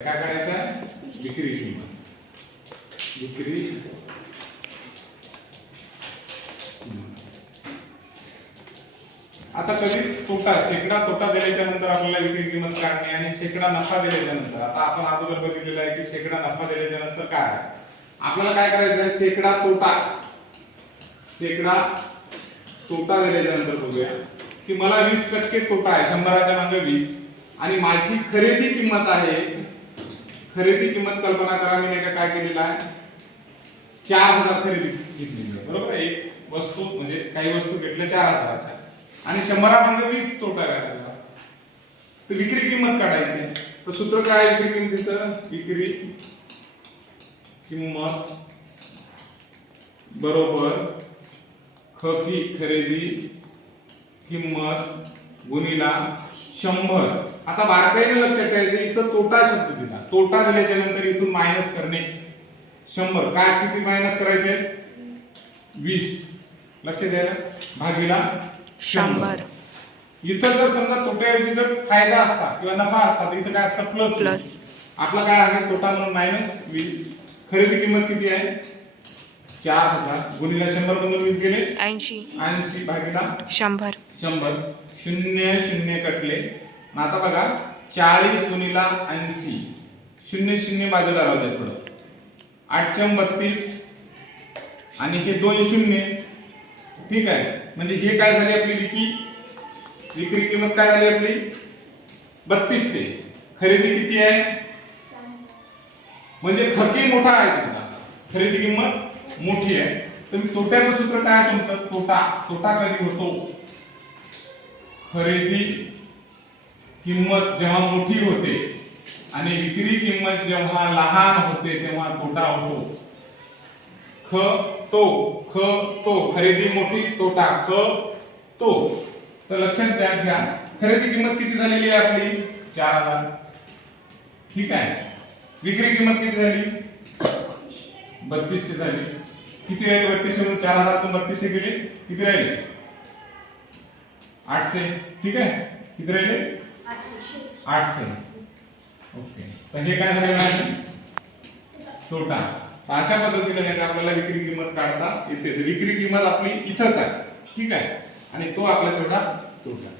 काय करायचं? आहे विक्री किंमत. विक्री आता कधी तोटा शेकडा तोटा दिल्याच्या नंतर आपल्याला विक्री किंमत काढणे आणि शेकडा नफा दिल्याच्या नंतर आता आपण अगोदर बघितलेलं आहे की शेकडा नफा दिल्याच्या नंतर काय? आपल्याला काय करायचं आहे? शेकडा तोटा. शेकडा तोटा दिल्याच्या नंतर बघूया. की मला वीस टक्के तोटा आहे शंभराच्या मागे वीस. आणि माझी खरेदी किंमत आहे खरेदी किंमत कल्पना करा मी नाही काय केलेलं आहे. चार हजार खरेदी घेतलेली बरोबर आहे? एक वस्तू म्हणजे काही वस्तू घेतल्या चार हजाराच्या. आणि शंभरा वीस तोटा करायचा तर विक्री किंमत काढायची. तर सूत्र काय आहे विक्री किंमतीचं? विक्री किंमत बरोबर खकी खरेदी किंमत गुणिला शंभर. आता बारकाईने लक्षात ठेवायचं इथं तोटा शब्द दिला. तोटा दिल्याच्या नंतर इथून मायनस करणे. शंभर. काय किती मायनस करायचे? वीस. लक्ष द्यायला भागीला शंभर. इथं जर समजा तोट्याऐवजी जर फायदा असता किंवा नफा असता तर इथं काय असतं? Plus Plus. आपला काय आहे? तोटा म्हणून मायनस वीस. खरेदी किंमत किती आहे? चार हजार. गुणिला शंभर मधून वीस गेले. ऐंशी. ऐंशी भागीला शंभर. शंभर. शून्य शून्य कटले. मग आता बघा चाळीस गुणिला ऐंशी. शून्य शून्य बाजूला राहू द्या थोडं. आठशे बत्तीस. आणि हे दोन शून्य. ठीक आहे. म्हणजे हे काय झाली आपली विकी? विक्री किंमत काय झाली आपली? बत्तीसशे खरेदी किती आहे? म्हणजे खर्की मोठा आहे. तुमचा खरेदी किंमत मोठी आहे. तर मी तोट्याचं सूत्र काय आहे तुमचं तोटा. तोटा कधी होतो? खरेदी किंमत जेव्हा मोठी होते आणि विक्री किंमत जेव्हा लहान होते तेव्हा तोटा होतो. ख तो. ख तो. खरेदी मोठी तोटा. ख तो. तर लक्षात द्या घ्या. खरेदी किंमत किती झालेली आहे आपली? चार हजार. ठीक आहे. विक्री किंमत किती झाली? बत्तीसशे झाली. किती राहील? बत्तीसशे मधून चार हजारातून बत्तीसशे गेले किती राहिले? आठशे. ठीक आहे? किती राहिले? आठशे. ओके. तर हे काय झालेलं आहे तोटा. तर अशा पद्धतीने आपल्याला विक्री किंमत काढता येते. विक्री किंमत आपली इथंच आहे. ठीक आहे? आणि तो आपला तेवढा तोटा.